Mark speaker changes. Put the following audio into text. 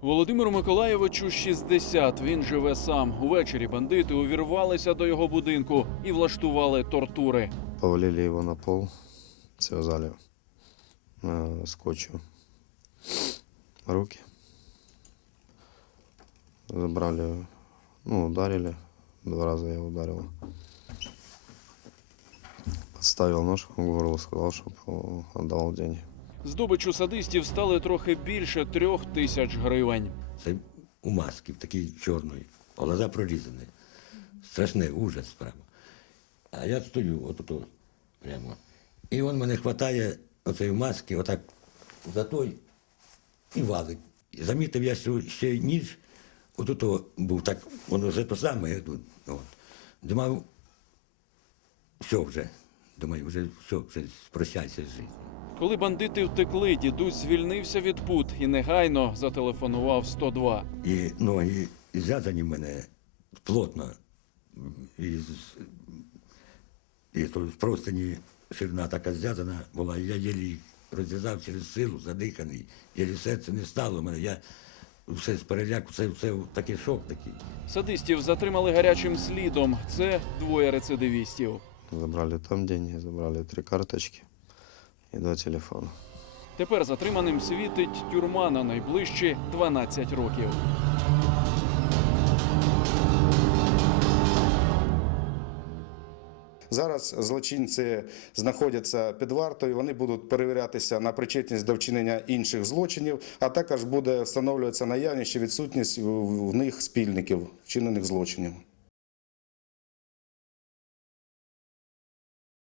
Speaker 1: Володимиру Миколаєвичу 60. Він живе сам. Увечері бандити увірвалися до його будинку і влаштували тортури.
Speaker 2: Повалили его на пол, связали э, скотчем руки, забрали, ну, ударили, два раза я ударил. Подставил нож в горло, сказал, чтобы отдавал деньги.
Speaker 1: Здобичу садистів стали трохи більше трьох тисяч гривень.
Speaker 3: Це у маски, в такій чорної, глаза прорізані. Страшний ужас прямо. А я стою отут прямо. І він мене хватає оцеї маски, отак за той і валить. І Замітив я, що ще ніж, отут був так, воно вже то саме. От. Думав, все вже. Думаю, вже все, вже прощайся з життям.
Speaker 1: Коли бандити втекли, дідусь звільнився від пут і негайно зателефонував 102.
Speaker 3: І ноги зв'язані в мене плотно. І, і то простині ширина така зв'язана була. Я єлі їх розв'язав через силу, задиханий. Єлі серце не стало мене. Я все з переляку, це все такий шок такий.
Speaker 1: Садистів затримали гарячим слідом. Це двоє рецидивістів.
Speaker 2: Забрали там деньги, забрали три карточки и два телефона.
Speaker 1: Тепер затриманим світить тюрма на найближчі 12 років.
Speaker 4: Зараз злочинці знаходяться під вартою. Вони будуть перевірятися на причетність до вчинення інших злочинів, а також буде встановлюватися наявність чи відсутність в них спільників вчинених злочинів.